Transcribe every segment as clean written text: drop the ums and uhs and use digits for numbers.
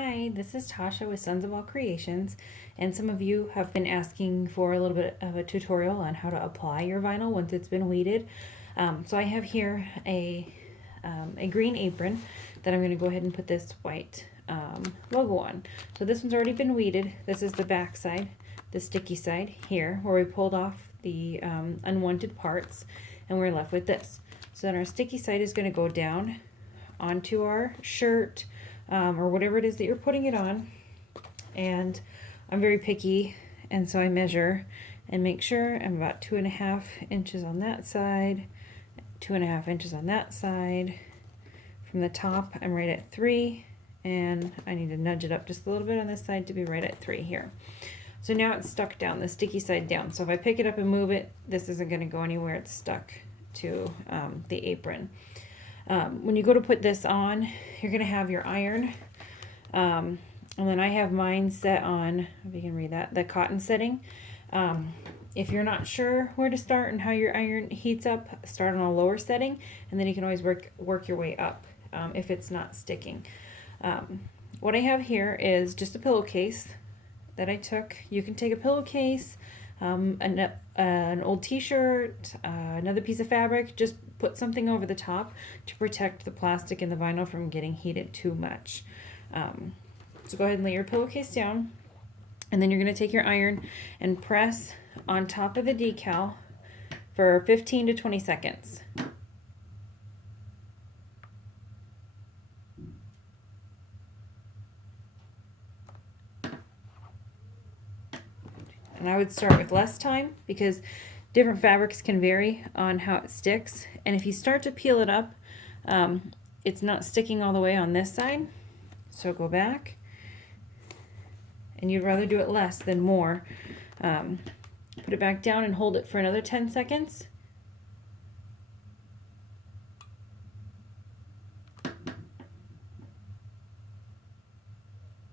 Hi, this is Tasha with Sons of All Creations, and some of you have been asking for a little bit of a tutorial on how to apply your vinyl once it's been weeded. So I have here a green apron that I'm going to go ahead and put this white logo on. So this one's already been weeded. This is the back side, the sticky side here, where we pulled off the unwanted parts, and we're left with this. So then our sticky side is going to go down onto our shirt, or whatever it is that you're putting it on. And I'm very picky, and so I measure and make sure I'm about 2.5 inches on that side, 2.5 inches on that side. From the top, I'm right at 3, and I need to nudge it up just a little bit on this side to be right at 3 here. So now it's stuck down, the sticky side down. So if I pick it up and move it, this isn't going to go anywhere. It's stuck to the apron. When you go to put this on, you're going to have your iron. And then I have mine set on, if you can read that, the cotton setting. If you're not sure where to start and how your iron heats up, start on a lower setting, and then you can always work your way up if it's not sticking. What I have here is just a pillowcase that I took. You can take a pillowcase, an old t-shirt, another piece of fabric, just put something over the top to protect the plastic and the vinyl from getting heated too much. So go ahead and lay your pillowcase down, and then you're going to take your iron and press on top of the decal for 15 to 20 seconds. And I would start with less time because different fabrics can vary on how it sticks. And if you start to peel it up, it's not sticking all the way on this side. So go back, and you'd rather do it less than more. Put it back down and hold it for another 10 seconds.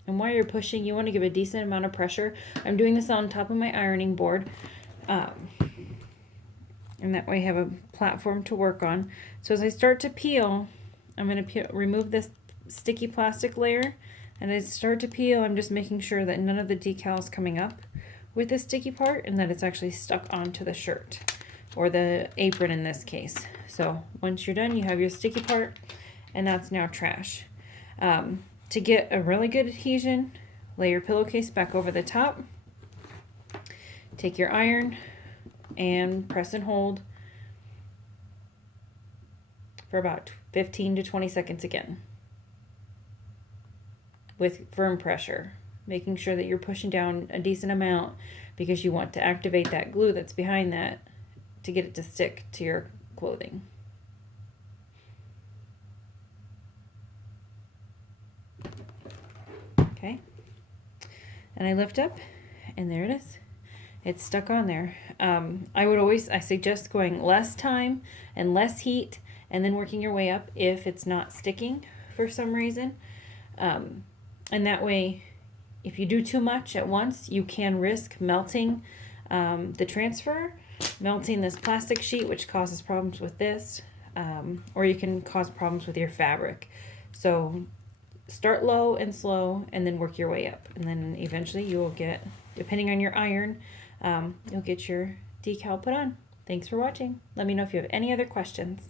And while you're pushing, you want to give a decent amount of pressure. I'm doing this on top of my ironing board. And that way I have a platform to work on. So as I start to peel, I'm going to remove this sticky plastic layer. And as I start to peel, I'm just making sure that none of the decal is coming up with the sticky part and that it's actually stuck onto the shirt, or the apron in this case. So once you're done, you have your sticky part, and that's now trash. To get a really good adhesion, lay your pillowcase back over the top, take your iron and press and hold for about 15 to 20 seconds again with firm pressure, making sure that you're pushing down a decent amount because you want to activate that glue that's behind that to get it to stick to your clothing. Okay, and I lift up, and there it is. It's stuck on there. I suggest going less time and less heat, and then working your way up if it's not sticking for some reason. And that way, if you do too much at once, you can risk melting the transfer, melting this plastic sheet, which causes problems with this, or you can cause problems with your fabric. So start low and slow, and then work your way up, and then eventually you will get, depending on your iron, you'll get your decal put on. Thanks for watching. Let me know if you have any other questions.